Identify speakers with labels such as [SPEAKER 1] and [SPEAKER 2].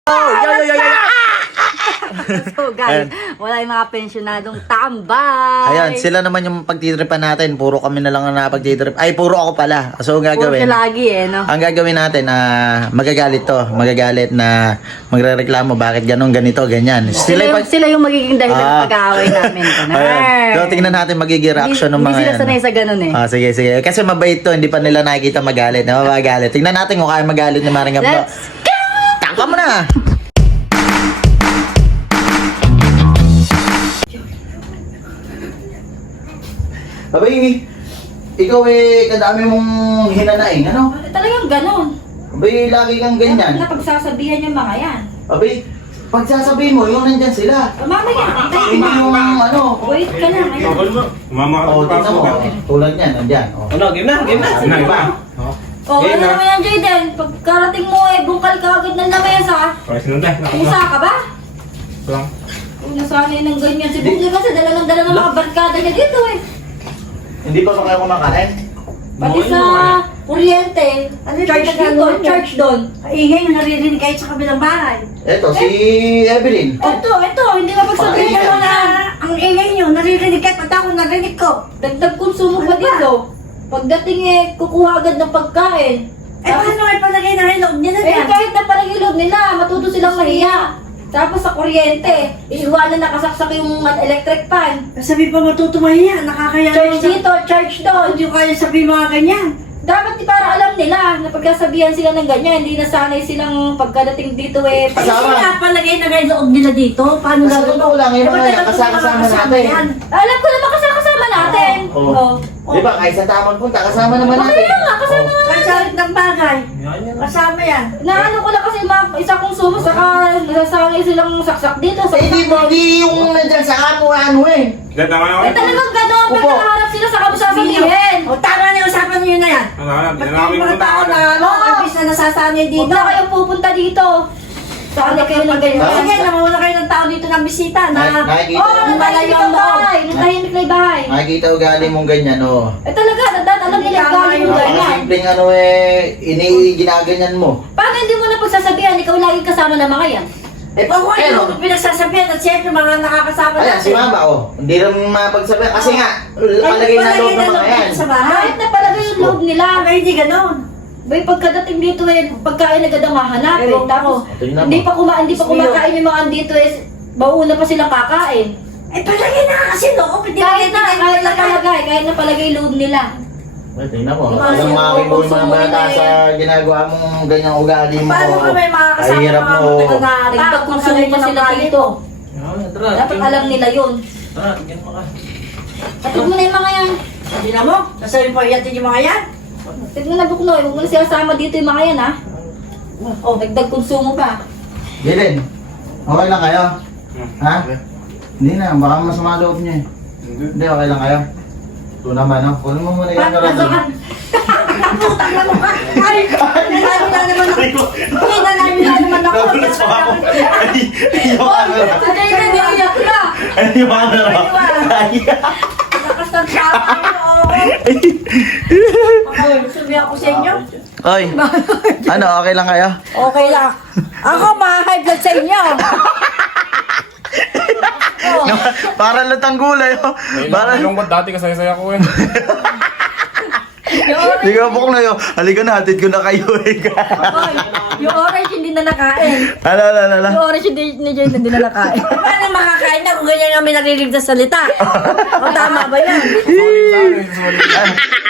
[SPEAKER 1] So guys, wala yung mga pensyonadong tambay.
[SPEAKER 2] Ayan, sila naman yung pagtitripan natin. Puro kami na lang ang napagtitrip. Ay, puro ako pala. So, ang
[SPEAKER 1] Puro
[SPEAKER 2] gagawin,
[SPEAKER 1] siya lagi no?
[SPEAKER 2] ang gagawin natin, magagalit to. Magagalit na magrereklamo. Bakit ganun, ganito, ganyan.
[SPEAKER 1] Sila yung magiging dahilan ng pag-aaway namin.
[SPEAKER 2] Ayan. So, tingnan natin magiging reaction ng mga
[SPEAKER 1] Hindi sila
[SPEAKER 2] yan.
[SPEAKER 1] sanay sa ganun eh.
[SPEAKER 2] Sige, sige. Kasi mabait to. Hindi pa nila nakikita magalit. Magalit. Tingnan natin kung kaya magalit ni Maring Gablo.
[SPEAKER 1] Let's
[SPEAKER 2] Taka mo na! Abay, ikaw kadami mong hinanaing, ano?
[SPEAKER 3] Talagang ganon.
[SPEAKER 2] Abay, lagi kang ganyan.
[SPEAKER 3] Napagsasabihan yung mga yan.
[SPEAKER 2] Abay, pagsasabihin mo, yung nandyan sila.
[SPEAKER 3] Mamaya,
[SPEAKER 2] Hindi yung ano.
[SPEAKER 3] wait ka lang. Ayun.
[SPEAKER 2] Tingnan mo, tulad niyan, nandyan.
[SPEAKER 4] Ano, game na, game na.
[SPEAKER 5] Ano ba?
[SPEAKER 3] O, ano naman yan, Jayden? Pagkarating mo bungkal ka agad ng lamesa. Pusa ka ba? Kung nasanay ng ganyan. Si Bugli kasi dala ng mga barkada niya dito
[SPEAKER 2] Hindi pa ba kayo kumakain?
[SPEAKER 3] Pati sa kuryente. Charge dito, charge doon.
[SPEAKER 6] Ingay yung naririnig kahit sa kabilang bahay.
[SPEAKER 2] Eto, si Evelyn.
[SPEAKER 3] Ito, hindi na pagsabihin
[SPEAKER 2] Pakinggan.
[SPEAKER 3] mo na
[SPEAKER 6] Ang ingay nyo, naririnig kahit pati ako narinig ko.
[SPEAKER 3] dagdag konsumo pa dito. Pagdating kukuha agad ng pagkain.
[SPEAKER 6] Eh, paano may palagay na rin loob nila
[SPEAKER 3] Eh,
[SPEAKER 6] yan?
[SPEAKER 3] kahit na parang yung loob nila, matuto silang mahiya. Tapos sa kuryente, iiwanan nakasaksak yung electric fan.
[SPEAKER 6] Sabi pa matutumahiya, nakakaya
[SPEAKER 3] Charge dito, charge doon.
[SPEAKER 6] Hindi ko kaya sabihin mga ganyan.
[SPEAKER 3] Dapat para alam nila na pagkasabihan sila ng ganyan, hindi nasanay silang pagkadating dito
[SPEAKER 6] Eh,
[SPEAKER 2] Kasama.
[SPEAKER 6] sila palagay na rin loob nila dito. Paano
[SPEAKER 2] Kasi totoo lang, yung mga
[SPEAKER 6] talagang
[SPEAKER 2] kasama-sama
[SPEAKER 6] kasama
[SPEAKER 2] natin.
[SPEAKER 6] yan.
[SPEAKER 3] Alam ko naman kasi kasama natin.
[SPEAKER 2] Oo. Di ba, kahit sa tamang punta, kasama naman natin.
[SPEAKER 3] Kaya nga, kasama nga
[SPEAKER 6] Kahit sa ng bagay, kasama yan.
[SPEAKER 3] Naano ko lang kasi isa kong sumo, saka nasasangay silang saksak dito.
[SPEAKER 2] Eh, di yung nandyan sa ano eh.
[SPEAKER 3] Eh talagang gano'n, pag nakaharap sila sa kamo sasabihin.
[SPEAKER 6] O tama na yung usapan nyo na yan. Ba't yung mga tao na imbis na nasasanay
[SPEAKER 3] Huwag
[SPEAKER 6] dito?
[SPEAKER 3] na kayong pupunta dito. Saan kayo ng ganyan?
[SPEAKER 6] Sige, namawala kayo ng tao dito ng bisita na
[SPEAKER 2] Nakikita
[SPEAKER 3] Oo,
[SPEAKER 2] mo.
[SPEAKER 3] natahimik ang bahay. Natahimik na yung bahay.
[SPEAKER 2] Nakikita ugali mong ganyan, oh.
[SPEAKER 3] Eh talaga, alam nila yung galing mo
[SPEAKER 2] Mga
[SPEAKER 3] ganyan.
[SPEAKER 2] simpleng ginaganyan mo.
[SPEAKER 3] Paano hindi mo na pagsasabihan, ikaw laging kasama ng mga yan?
[SPEAKER 6] Eh, pag wala yung pinagsasabihan at siyempre mga nakakasama
[SPEAKER 2] Ayan, si Mama, oh. Hindi lang mapagsabihan. Kasi nga, palagay na loob ng mga yan.
[SPEAKER 6] sa bahay.
[SPEAKER 3] Kahit na palagay yung loob nila.
[SPEAKER 6] Ay, hindi ganon.
[SPEAKER 3] Bay, pagkadating dito pagkain agad ang hahanapin.
[SPEAKER 6] Ewan ko.
[SPEAKER 3] Tapos,
[SPEAKER 2] Ito yun naman.
[SPEAKER 3] hindi pa kumakain yung mga andito bauna pa silang kakain.
[SPEAKER 6] Eh, palagay na kasi loob. Hindi
[SPEAKER 3] Kahit na palagay yung loob nila.
[SPEAKER 2] Well, tingnan mo.
[SPEAKER 3] Yung
[SPEAKER 2] Alam mo aking
[SPEAKER 3] mga
[SPEAKER 2] mga bata sa ginagawa mong ganyang ugali mo.
[SPEAKER 6] Paano ka may makakasama
[SPEAKER 2] Ay, hirap
[SPEAKER 6] mga
[SPEAKER 2] mo.
[SPEAKER 6] matagal na
[SPEAKER 3] Nagdag
[SPEAKER 6] tao
[SPEAKER 3] kung
[SPEAKER 6] kung
[SPEAKER 3] sino pa sila dito. Dapat alam nila yun. Kapag mo na yung mga yan.
[SPEAKER 6] Hindi na mo, sasabihin pa iyatin yung mga yan.
[SPEAKER 3] Tignan na Buknoy, huwag mo na sila sama dito yung mga yan ha. Oh, dagdag konsumo pa.
[SPEAKER 2] Dylan, okay lang kayo? Ha? Hindi na, baka masama loob niya eh. Hindi, okay lang kayo? Ito naman, no? Kunin mo muna yung ano rin.
[SPEAKER 6] Putang na mo ka. Ay, nanalo na naman ako. Nanalo na naman ako.
[SPEAKER 2] Yung ano lang.
[SPEAKER 3] Ano yung naniyak na?
[SPEAKER 2] Yung ano lang.
[SPEAKER 6] Lakas ng tao. Sabi ako sa inyo.
[SPEAKER 2] Oy, ano, okay lang kayo?
[SPEAKER 6] Okay lang. Ako, ma-high blood sa inyo.
[SPEAKER 2] Para lutang gulay, oh. Para...
[SPEAKER 5] Lungkot dati kasi saya ko eh.
[SPEAKER 2] Hindi ka po na yun. Halika na, hatid ko na kayo eh.
[SPEAKER 3] Yung orange hindi na nakain.
[SPEAKER 2] Ala.
[SPEAKER 3] Yung orange hindi hindi na nakain.
[SPEAKER 6] Paano makakain na kung ganyan kami naririnig na salita? O tama ba yan?
[SPEAKER 5] Sorry.